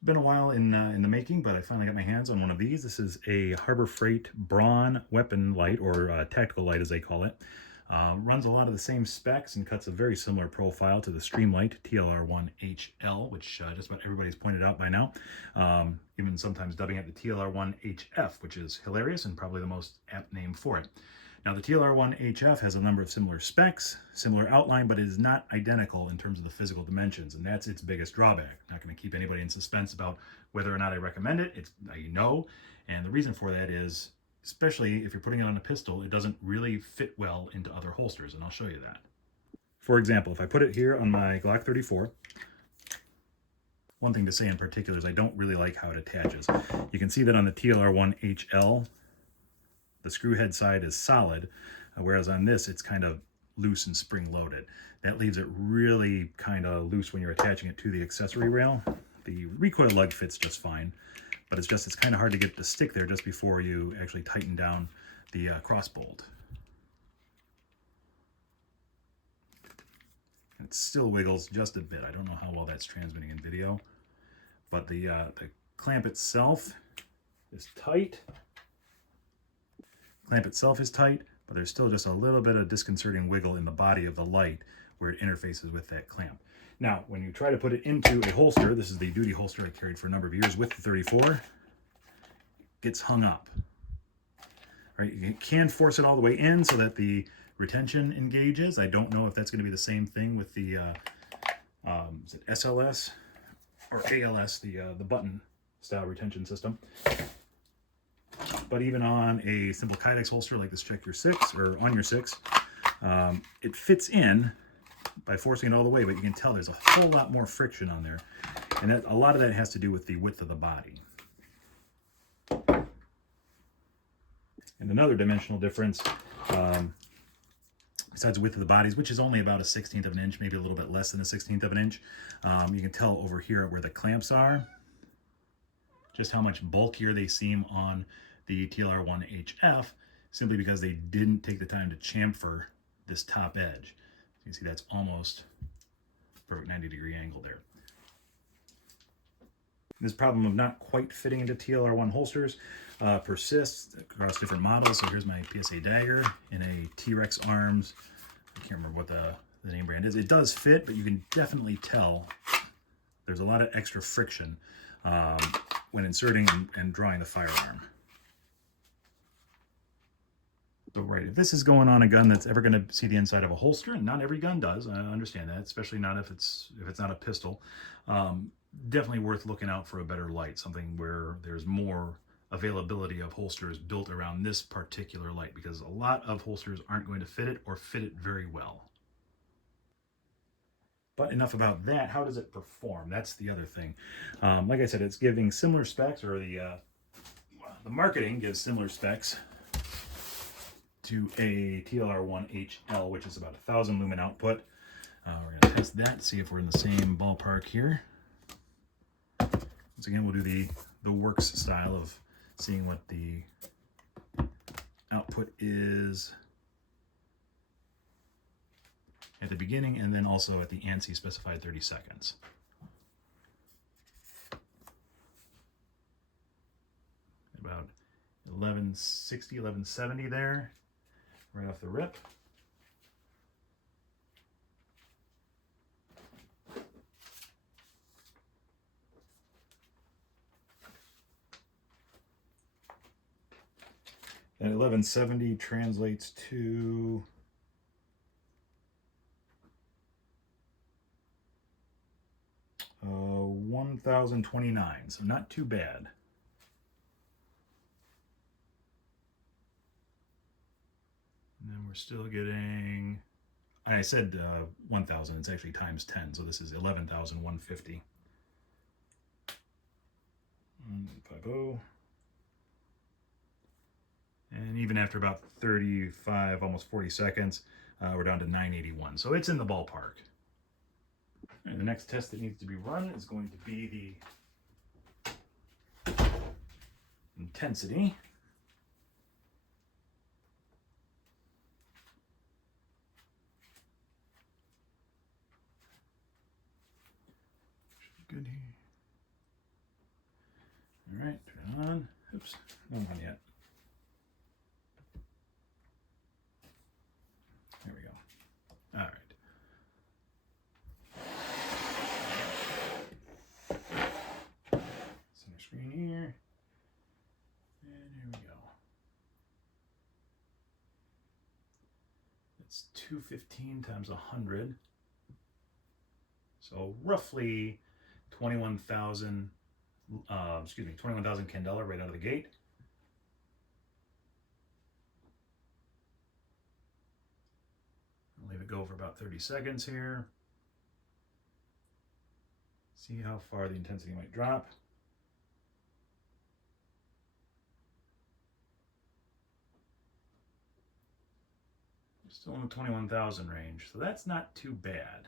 It's been a while in the making, but I finally got my hands on one of these. This is a Harbor Freight Braun weapon light, or tactical light as they call it. Runs a lot of the same specs and cuts a very similar profile to the Streamlight TLR-1HL, which just about everybody's pointed out by now. Even sometimes dubbing it the TLR-1HF, which is hilarious and probably the most apt name for it. Now, the TLR-1HF has a number of similar specs, similar outline, but it is not identical in terms of the physical dimensions, and that's its biggest drawback. I'm not going to keep anybody in suspense about whether or not I recommend it. It's, know, and the reason for that is, especially if you're putting it on a pistol, it doesn't really fit well into other holsters, and I'll show you that. For example, if I put it here on my Glock 34, one thing to say in particular is I don't really like how it attaches. You can see that on the TLR-1HL, the screw head side is solid, whereas on this it's kind of loose and spring-loaded. That leaves it really kind of loose when you're attaching it to the accessory rail. The recoil lug fits just fine, but it's kind of hard to get it to stick there just before you actually tighten down the cross bolt. It still wiggles just a bit. I don't know how well that's transmitting in video, but the clamp itself is tight. Clamp itself is tight, but there's still just a little bit of disconcerting wiggle in the body of the light where it interfaces with that clamp. Now, when you try to put it into a holster, this is the duty holster I carried for a number of years with the 34, it gets hung up. Right? You can force it all the way in so that the retention engages. I don't know if that's going to be the same thing with the is it SLS or ALS, the button style retention system. But even on a simple Kydex holster like this Check Your 6 or On Your 6, it fits in by forcing it all the way, but you can tell there's a whole lot more friction on there. And a lot of that has to do with the width of the body. And another dimensional difference, besides the width of the bodies, which is only about a 1/16 of an inch, maybe a little bit less than a 1/16 of an inch, you can tell over here where the clamps are, just how much bulkier they seem on the TLR-1HF, simply because they didn't take the time to chamfer this top edge. You can see that's almost perfect 90-degree angle there. This problem of not quite fitting into TLR-1 holsters persists across different models. So here's my PSA dagger in a T-Rex arms. I can't remember what the name brand is. It does fit, but you can definitely tell there's a lot of extra friction when inserting and drawing the firearm. So right, if this is going on a gun that's ever going to see the inside of a holster, and not every gun does, I understand that, especially not if it's not a pistol, definitely worth looking out for a better light, something where there's more availability of holsters built around this particular light, because a lot of holsters aren't going to fit it or fit it very well. But enough about that. How does it perform? That's the other thing. Like I said, it's giving similar specs, or the marketing gives similar specs to a TLR-1HL, which is about 1,000 lumen output. We're going to test that, see if we're in the same ballpark here. Once again, we'll do the works style of seeing what the output is at the beginning, and then also at the ANSI specified 30 seconds. About 1160, 1170 there, right off the rip. And 1170 translates to 1029, so not too bad. And then we're still getting, I said 1000, it's actually times 10, so this is 11,150. 150. And even after about 35, almost 40 seconds, we're down to 981. So it's in the ballpark. And the next test that needs to be run is going to be the intensity. Should be good here. Come on yet. There we go. All right. Center screen here. And here we go. It's 215 times 100. So roughly 21,000, 21,000 candela right out of the gate. I'll leave it go for about 30 seconds here. See how far the intensity might drop. Still in the 21,000 range, so that's not too bad.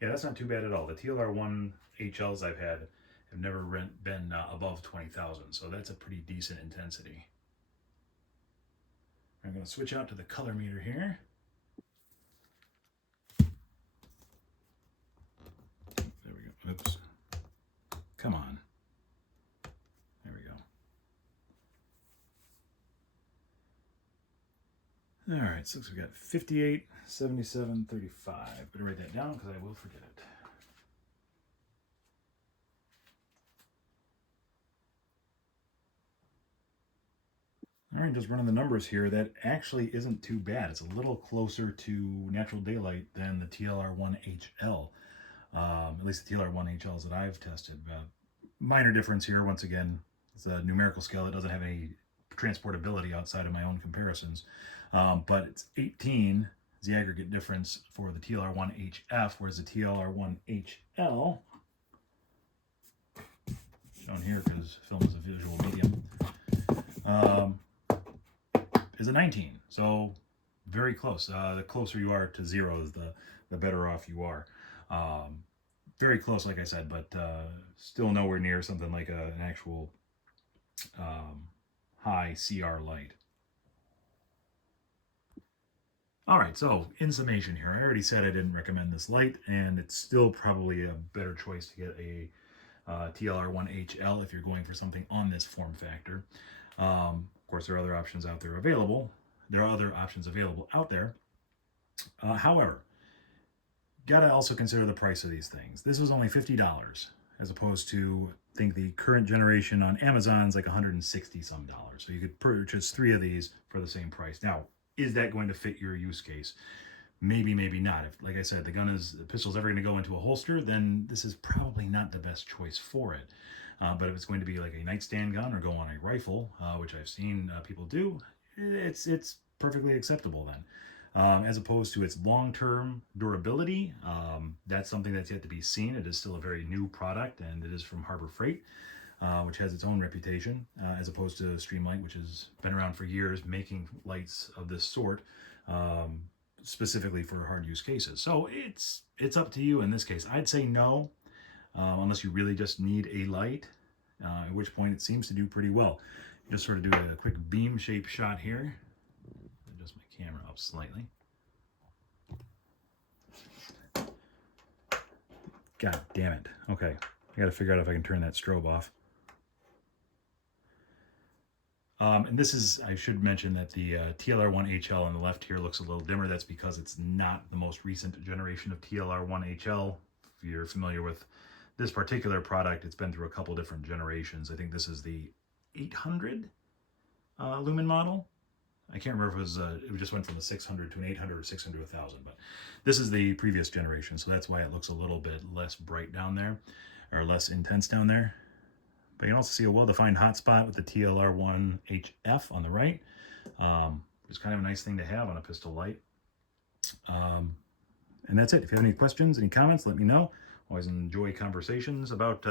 Yeah, that's not too bad at all. The TLR-1HLs I've had have never been above 20,000, so that's a pretty decent intensity. I'm going to switch out to the color meter here. There we go. Oops. Come on. There we go. All right, so we got 58, 77, 35. Better write that down because I will forget it. All right, just running the numbers here. That actually isn't too bad. It's a little closer to natural daylight than the TLR-1HL. At least the TLR-1HLs that I've tested. Minor difference here. Once again, it's a numerical scale. It doesn't have any transportability outside of my own comparisons. But it's 18 is the aggregate difference for the TLR-1HF, whereas the TLR-1HL, shown here because film is a visual medium, is a 19. So very close. The closer you are to 0, the better off you are. Very close, like I said, but still nowhere near something like an actual high CR light. All right, so in summation here, I already said I didn't recommend this light, and it's still probably a better choice to get a TLR-1HL if you're going for something on this form factor. Of course, there are other options out there available. There are other options available out there. However, gotta also consider the price of these things. This was only $50, as opposed to, I think the current generation on Amazon is like $160 some. So you could purchase 3 of these for the same price. Now, is that going to fit your use case? Maybe, maybe not. If, like I said, the pistol's ever going to go into a holster, then this is probably not the best choice for it. But if it's going to be like a nightstand gun or go on a rifle, which I've seen people do, it's perfectly acceptable then. As opposed to its long-term durability, that's something that's yet to be seen. It is still a very new product, and it is from Harbor Freight, which has its own reputation, as opposed to Streamlight, which has been around for years making lights of this sort, specifically for hard use cases. So it's up to you in this case. I'd say no, unless you really just need a light, at which point it seems to do pretty well. Just sort of do a quick beam shape shot here. Adjust my camera up slightly. God damn it. Okay, I got to figure out if I can turn that strobe off. And this is, I should mention that the TLR-1HL on the left here looks a little dimmer. That's because it's not the most recent generation of TLR-1HL. If you're familiar with this particular product, it's been through a couple different generations. I think this is the 800 Lumen model. I can't remember if it just went from a 600 to an 800 or 600 to 1000, but this is the previous generation, so that's why it looks a little bit less bright down there, or less intense down there. But you can also see a well-defined hotspot with the TLR-1HF on the right. It's kind of a nice thing to have on a pistol light. And that's it. If you have any questions, any comments, let me know. Always enjoy conversations about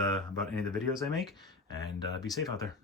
any of the videos I make, and be safe out there.